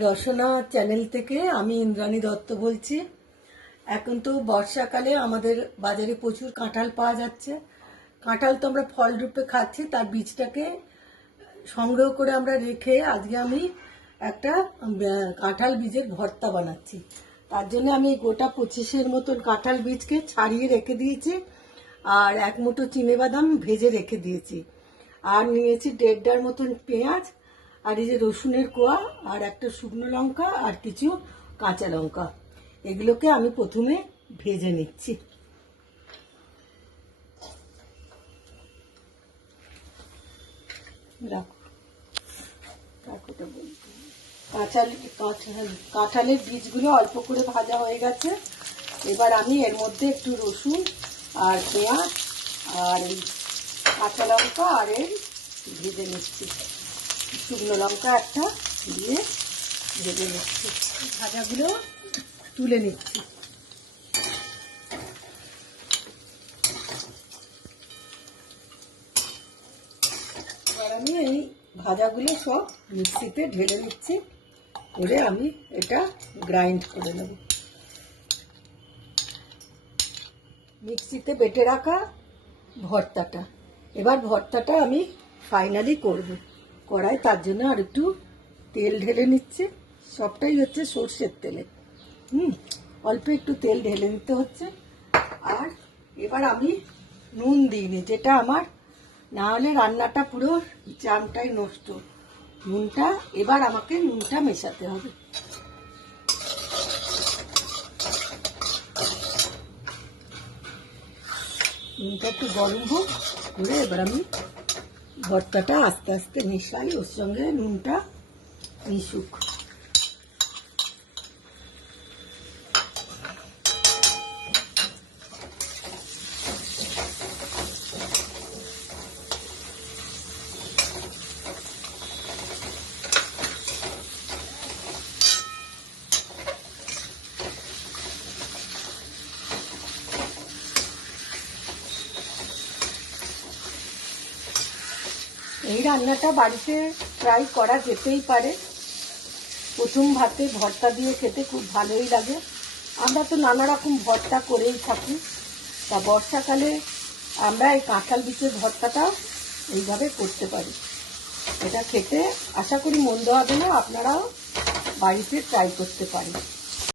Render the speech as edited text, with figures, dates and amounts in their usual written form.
রসনা channel থেকে আমি ইন্দ্রাণী দত্ত বলছি। এখন তো বর্ষাকালে আমাদের বাজারে প্রচুর কাঁঠাল পাওয়া যাচ্ছে। কাঁঠাল তো আমরা ফল রূপে খাচ্ছি, তার বীজটাকে সংগ্রহ করে আমরা রেখে আজকে আমি একটা কাঁঠাল বীজের ভর্তা বানাচ্ছি। তার জন্য আমি গোটা 25-এর মতন কাঁঠাল বীজকে ছাড়িয়ে রেখে দিয়েছি, আর 1 মুঠো চিনেবাদাম ভেজে রেখে দিয়েছি, আর নিয়েছি 1.5 মতন পেঁয়াজ, আর এই যে রসুনের কোয়া, আর একটা শুকনো লঙ্কা, আর কিছু কাঁচা লঙ্কা। এগুলোকে আমি প্রথমে ভেজে নিচ্ছি। কাঁঠালের বীজগুলো অল্প করে ভাজা হয়ে গেছে। এবার আমি এর মধ্যে একটু রসুন আর পেঁয়াজ আর এই কাঁচা লঙ্কা আর এই ভেজে নিচ্ছি, শুকনো লঙ্কা একটা দিয়ে ভেজে নিচ্ছি। ভাজাগুলো তুলে নিচ্ছি। এবার আমি এই ভাজাগুলো সব মিক্সিতে ঢেলে নিচ্ছি, করে আমি এটা গ্রাইন্ড করে নেব। মিক্সিতে বেটে রাখা ভর্তাটা, এবার ভর্তাটা আমি ফাইনালি করব। কড়াই তার জন্য আর একটু তেল ঢেলে নিচ্ছে। সবটাই হচ্ছে সর্ষের তেলে, অল্প একটু তেল ঢেলে নিতে হচ্ছে। আর এবার আমি নুন দিইনি, যেটা আমার না হলে রান্নাটা পুরো জামটাই নষ্ট। নুনটা এবার আমাকে নুনটা মেশাতে হবে। নুনটা একটু গরম হোক, করে এবার আমি ভর্তাটা আস্তে আস্তে মেশাই, ওর সঙ্গে নুনটা মিশুক। এই রান্নাটা বাড়িতে ট্রাই করা যেতেই পারে। প্রথম ভাতে ভর্তা দিয়ে খেতে খুব ভালোই লাগে। আমরা তো নানা রকম ভর্তা করেই থাকি, তা বর্ষাকালে আমরা এই কাঁঠাল বীজের ভর্তাটাও এইভাবে করতে পারি। এটা খেতে আশা করি মন্দ হবে না, আপনারাও বাড়িতে ট্রাই করতে পারেন।